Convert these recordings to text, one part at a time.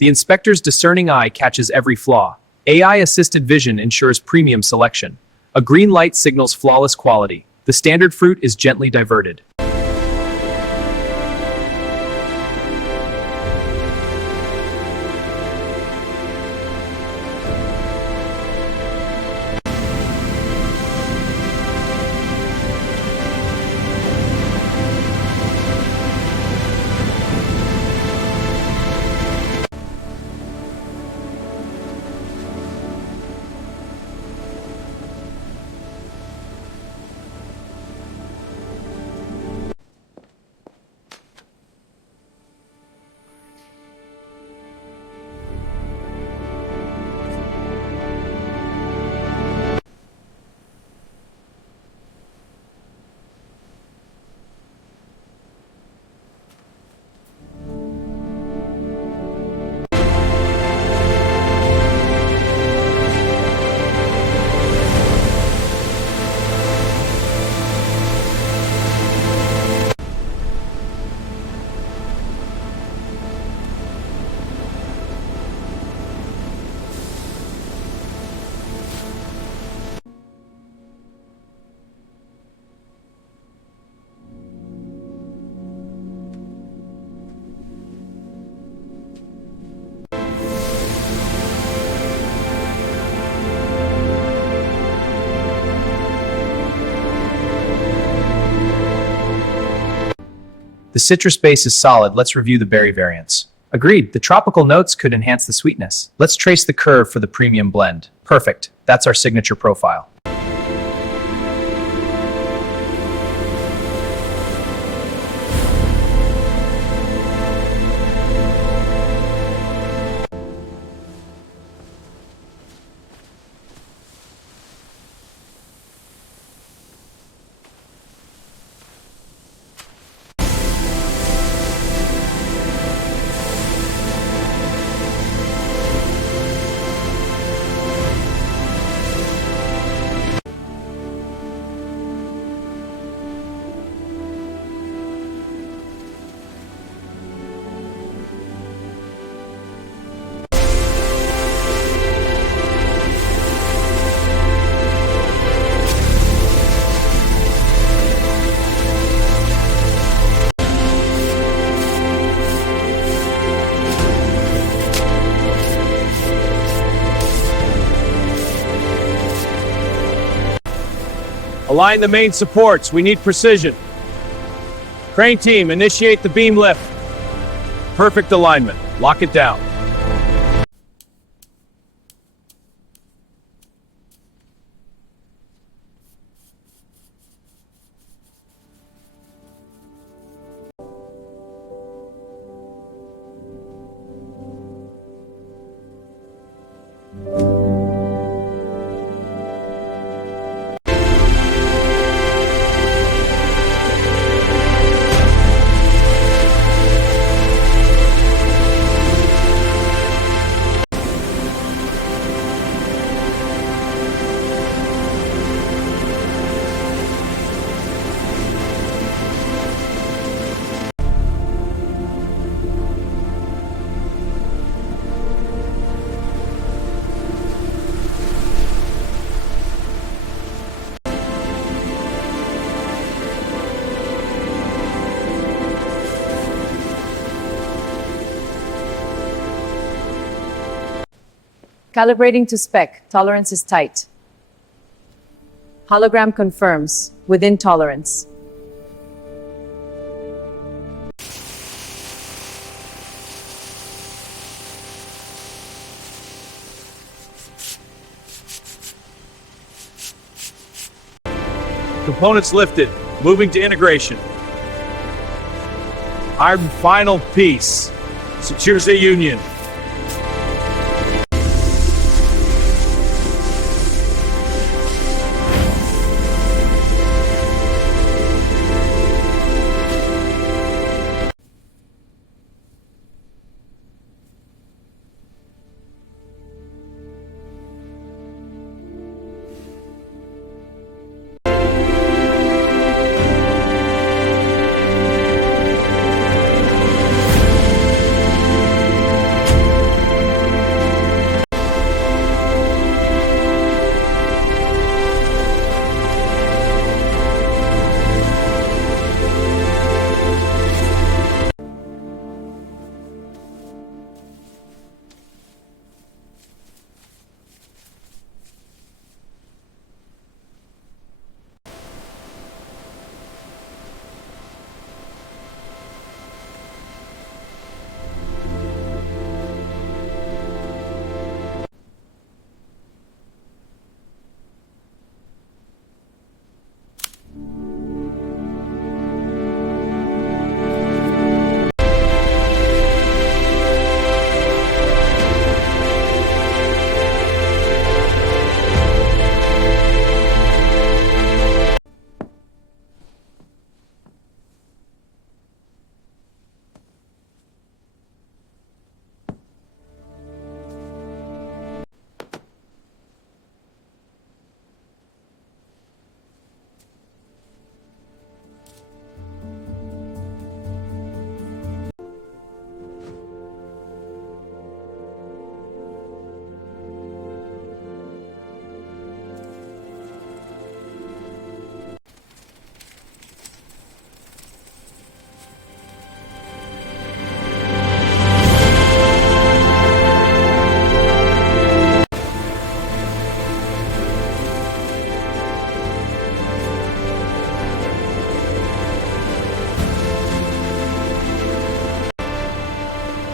The inspector's discerning eye catches every flaw. AI-assisted vision ensures premium selection. A green light signals flawless quality. The standard fruit is gently diverted. The citrus base is solid. Let's review the berry variants. Agreed, the tropical notes could enhance the sweetness. Let's trace the curve for the premium blend. Perfect, that's our signature profile. Align the main supports. We need precision. Crane team, initiate the beam lift. Perfect alignment. Lock it down. Calibrating to spec. Tolerance is tight. Hologram confirms. Within tolerance. Components lifted. Moving to integration. Our final piece secures a union.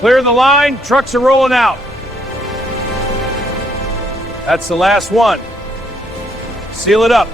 Clear the line, trucks are rolling out. That's the last one. Seal it up.